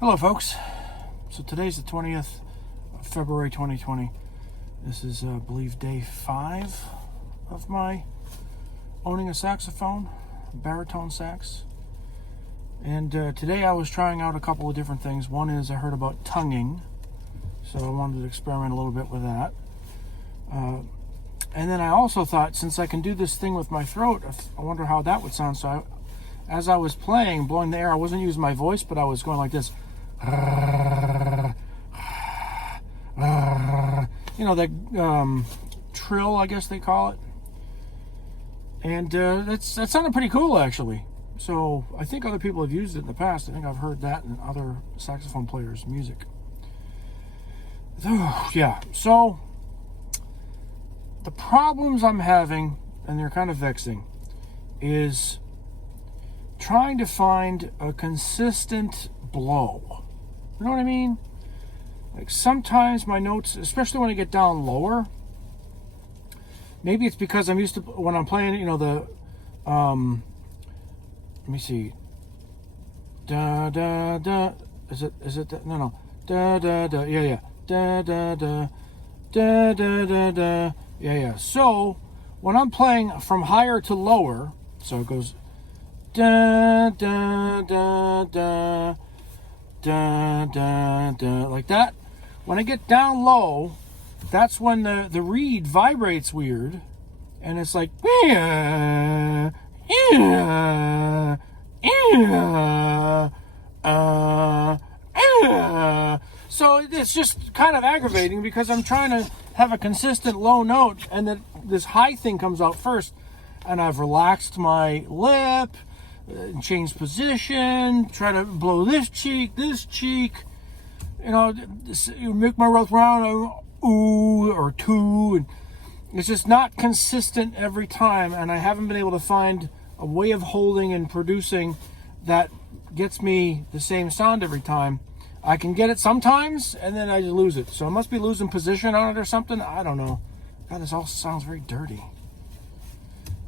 Hello folks, so today's the 20th of February 2020. This is I believe day 5 of my owning a saxophone, baritone sax. And today I was trying out a couple of different things. One is I heard about tonguing, so I wanted to experiment a little bit with that. And then I also thought, since I can do this thing with my throat, I wonder how that would sound. So as I was playing, blowing the air, I wasn't using my voice, but I was going like this. You know, that trill, I guess they call it. And that sounded pretty cool, actually. So I think other people have used it in the past. I think I've heard that in other saxophone players' music. Yeah, so the problems I'm having, and they're kind of vexing, is trying to find a consistent blow. You know what I mean? Like sometimes my notes, especially when I get down lower, maybe it's because I'm used to, when I'm playing, you know, the, let me see, da da da, is it no, da da da, yeah, da da da, da da da da, yeah. So when I'm playing from higher to lower, so it goes da da da da da da da, like that. When I get down low, that's when the reed vibrates weird, and it's like so it's just kind of aggravating because I'm trying to have a consistent low note, and then this high thing comes out first, and I've relaxed my lip, changed position, try to blow this cheek, you know, make my mouth round, ooh or two, and it's just not consistent every time, and I haven't been able to find a way of holding and producing that gets me the same sound every time. I can get it sometimes, and then I just lose it. So I must be losing position on it or something. I don't know. God, this all sounds very dirty.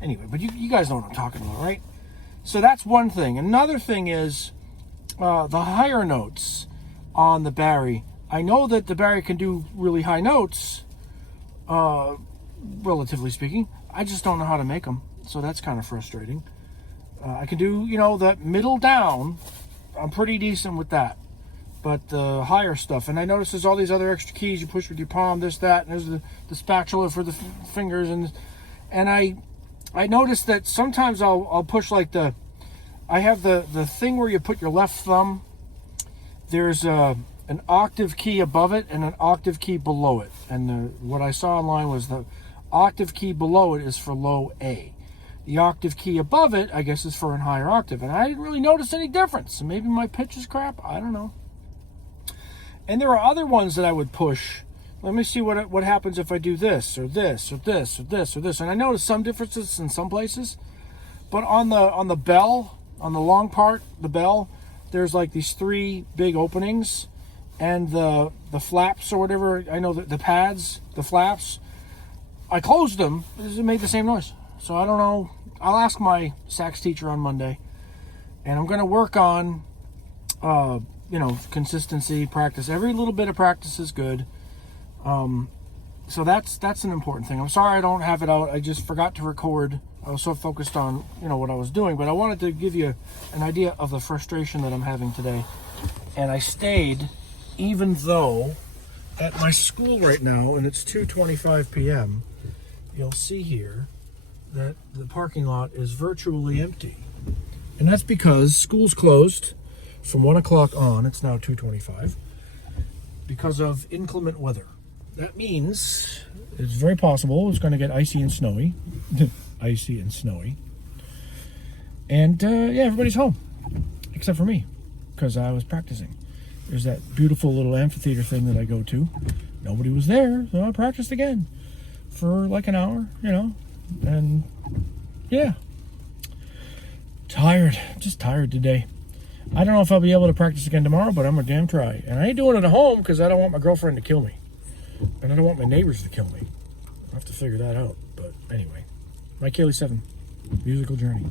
Anyway, but you guys know what I'm talking about, right? So that's one thing. Another thing is the higher notes on the Barry. I know that the Barry can do really high notes, relatively speaking. I just don't know how to make them, so that's kind of frustrating. I can do, you know, that middle down. I'm pretty decent with that. But the higher stuff, and I notice there's all these other extra keys you push with your palm, this, that, and there's the spatula for the fingers, and I noticed that sometimes I'll push like I have the thing where you put your left thumb. There's an octave key above it and an octave key below it. And what I saw online was the octave key below it is for low A. The octave key above it, I guess, is for a higher octave. And I didn't really notice any difference. So maybe my pitch is crap. I don't know. And there are other ones that I would push. Let me see what happens if I do this or this or this or this or this. And I noticed some differences in some places. But on the bell, on the long part, the bell, there's like these 3 big openings, and the flaps or whatever, I know that the pads, the flaps, I closed them, it made the same noise. So I don't know. I'll ask my sax teacher on Monday, and I'm going to work on, you know, consistency, practice. Every little bit of practice is good. So that's an important thing. I'm sorry I don't have it out. I just forgot to record. I was so focused on, you know, what I was doing, but I wanted to give you an idea of the frustration that I'm having today. And I stayed, even though at my school right now, and it's 2:25 p.m., you'll see here that the parking lot is virtually empty. And that's because school's closed from 1 o'clock on. It's now 2:25 because of inclement weather. That means it's very possible it's going to get icy and snowy. Icy and snowy. And yeah, everybody's home except for me because I was practicing. There's that beautiful little amphitheater thing that I go to. Nobody was there, so I practiced again for like an hour, you know. And yeah, tired. Just tired today. I don't know if I'll be able to practice again tomorrow, but I'm gonna damn try. And I ain't doing it at home because I don't want my girlfriend to kill me. And I don't want my neighbors to kill me. I'll have to figure that out. But anyway, Mike Haley 7, Musical Journey.